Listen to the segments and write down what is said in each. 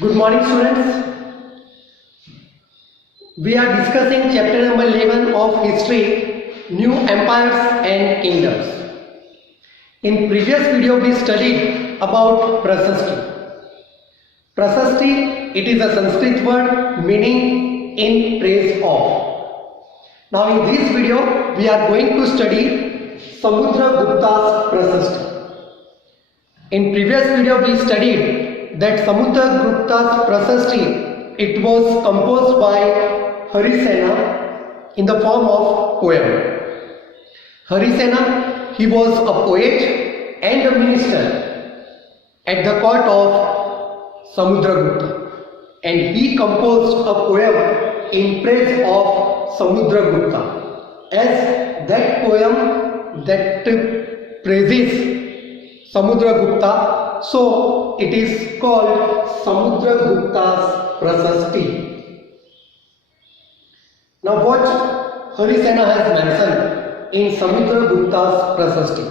Good morning, students. We are discussing chapter number 11 of history, new empires and kingdoms. In previous video we studied about Prasasti. Prasasti, it is a Sanskrit word meaning in praise of. Now in this video we are going to study Samudragupta's Prasasti. In previous video we studied that Samudragupta's Prasasti, it was composed by Harisena in the form of poem. Harisena, he was a poet and a minister at the court of Samudragupta, and he composed a poem in praise of Samudragupta, as that poem that praises Samudragupta, so it is called Samudragupta's Prasasti. Now what Harisena has mentioned in Samudragupta's Prasasti,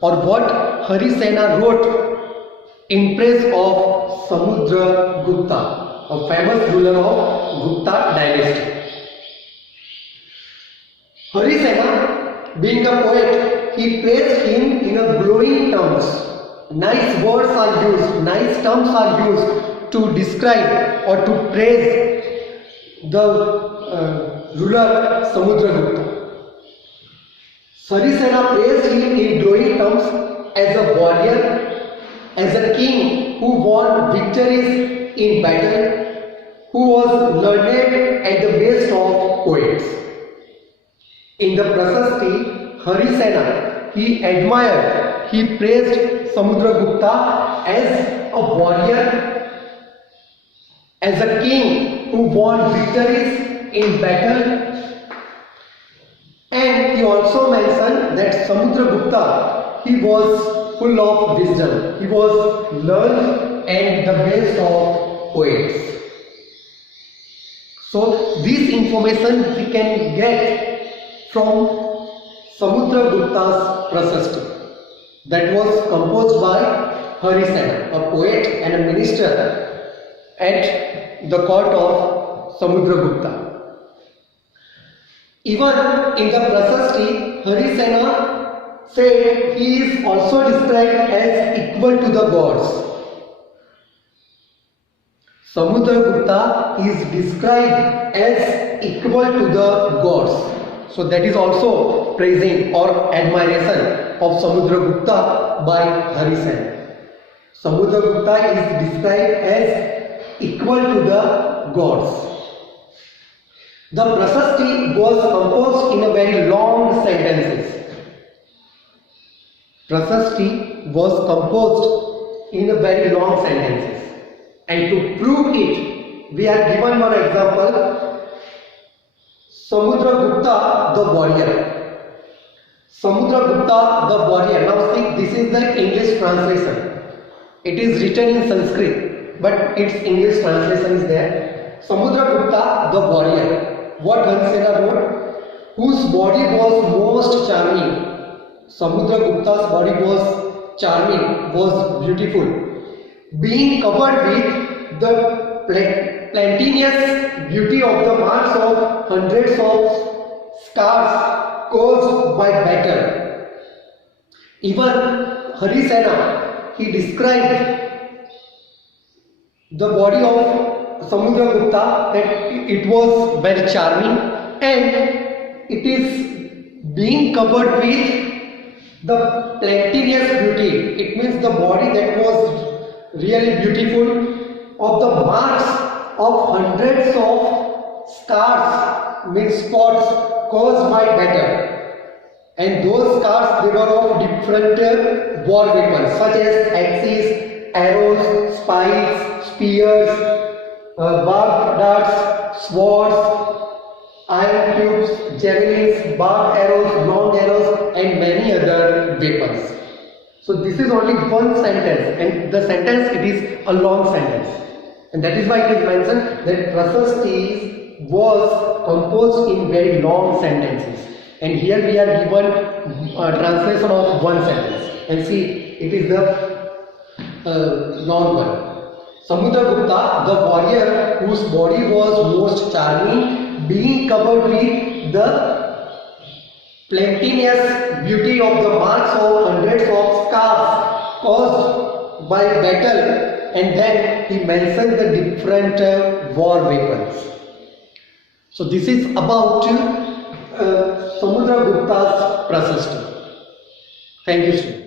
or what Harisena wrote in praise of Samudragupta, a famous ruler of Gupta dynasty. Harisena, being a poet, he praised him in a glowing terms. Nice words are used, nice terms are used to describe or to praise the ruler Samudragupta. Harisena praised him in glowing terms as a warrior, as a king who won victories in battle, who was learned and the best of poets. In the Prasasti, Harisena, he admired, he praised Samudragupta as a warrior, as a king who won victories in battle, and he also mentioned that Samudragupta, he was full of wisdom, he was learned and the best of poets. So this information we can get from Samudragupta's Prasasti, that was composed by Harisena, a poet and a minister at the court of Samudragupta. Even in the Prasasti, Harisena said he is also described as equal to the gods. Samudragupta is described as equal to the gods. So that is also praising or admiration of Samudragupta by Harisena. Samudragupta is described as equal to the gods. The Prasasti was composed in a very long sentences. Prasasti was composed in a very long sentences. And to prove it, we are given one example. Samudragupta the warrior. Samudragupta the warrior. Now see, this is the English translation. It is written in Sanskrit, but its English translation is there. Samudragupta the warrior. What Harisena wrote? Whose body was most charming. Samudragupta's body was charming, was beautiful, being covered with the plantaneous beauty of the marks of hundreds of scars caused by battle. Even Harisena, he described the body of Samudragupta that it was very charming and it is being covered with the plantaneous beauty. It means the body that was really beautiful, of the marks of hundreds of scars, means spots caused by battle, and those scars, they were of different war weapons such as axes, arrows, spikes, spears, barbed darts, swords, iron tubes, javelins, barbed arrows, long arrows, and many other weapons. So this is only one sentence, and the sentence, it is a long sentence, and that is why it is mentioned that Prasasti was composed in very long sentences, and here we are given a translation of one sentence, and see, it is the long one. Samudragupta, the warrior whose body was most charming, being covered with the plenteous beauty of the marks of hundreds of scars caused by battle, and then he mentioned the different war weapons. So this is about Samudragupta's Prasasta. Thank you, sir.